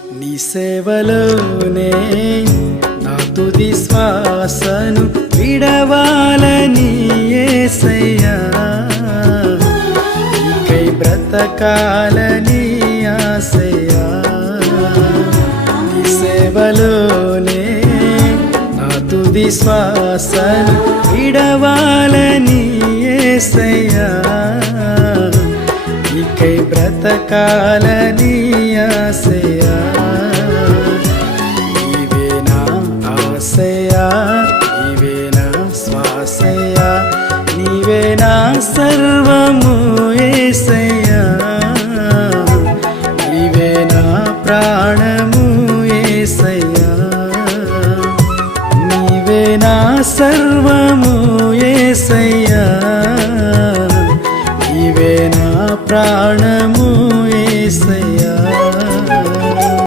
నీ సేవలోనే నా తుది శ్వాసను విడవాలని యేసయ్యా, నీకై బ్రతకాలని ఆశయ్యా. నీ సేవలోనే నా తుది శ్వాసను విడవాలని యేసయ్యా, నీకై బ్రతకాలని ఆశయ్యా.